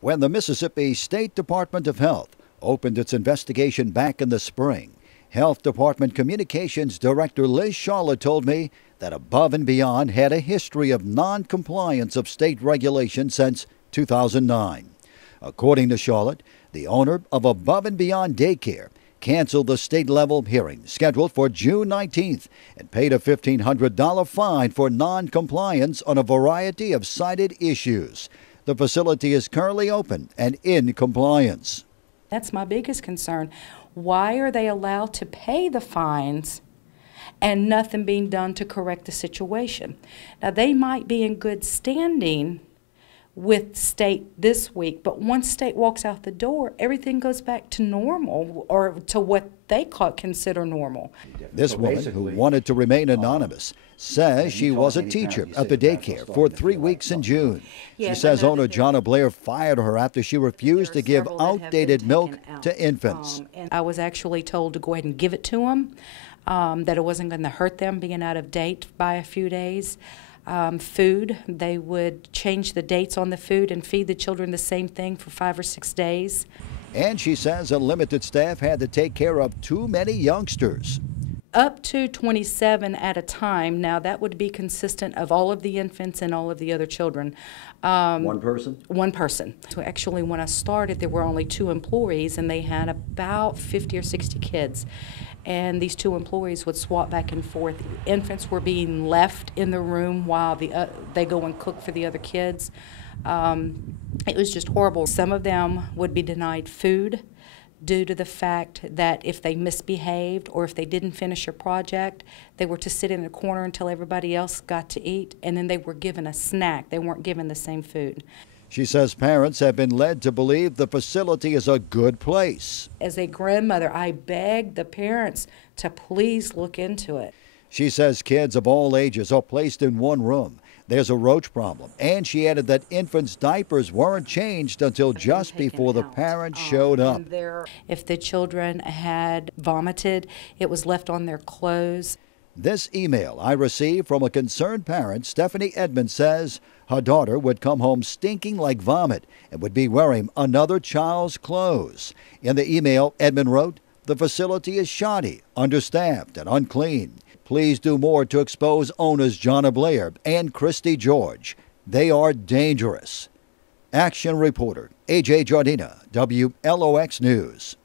When the Mississippi State Department of Health opened its investigation back in the spring, Health Department Communications Director Liz Charlotte told me that Above and Beyond had a history of non-compliance of state regulation since 2009. According to Charlotte, the owner of Above and Beyond Daycare canceled the state-level hearing scheduled for June 19th and paid a $1,500 fine for non-compliance on a variety of cited issues. The facility is currently open and in compliance. That's my biggest concern. Why are they allowed to pay the fines and nothing being done to correct the situation? Now, they might be in good standing with state this week, but once state walks out the door, everything goes back to normal, or to what they consider normal. This woman, who wanted to remain anonymous, says she was a teacher at the daycare for 3 weeks in June. She says owner Jonna Blair fired her after she refused to give outdated milk to infants. I was actually told to go ahead and give it to them, that it wasn't going to hurt them being out of date by a few days. Food, they would change the dates on the food and feed the children the same thing for 5 or 6 days. And she says a limited staff had to take care of too many youngsters. Up to 27 at a time. Now, that would be consistent of all of the infants and all of the other children. One person? One person. So actually, when I started, there were only 2 employees, and they had about 50 or 60 kids. And these 2 employees would swap back and forth. Infants were being left in the room while they go and cook for the other kids. It was just horrible. Some of them would be denied food due to the fact that if they misbehaved or if they didn't finish a project, they were to sit in a corner until everybody else got to eat, and then they were given a snack. They weren't given the same food. She says parents have been led to believe the facility is a good place. As a grandmother, I beg the parents to please look into it. She says kids of all ages are placed in one room. There's a roach problem, and she added that infants' diapers weren't changed until just before the parents showed up. If the children had vomited, it was left on their clothes. This email I received from a concerned parent, Stephanie Edmonds, says her daughter would come home stinking like vomit and would be wearing another child's clothes. In the email, Edmond wrote, "The facility is shoddy, understaffed, and unclean. Please do more to expose owners Jonna Blair and Christy George. They are dangerous." Action reporter Ajgiardina, WLOX News.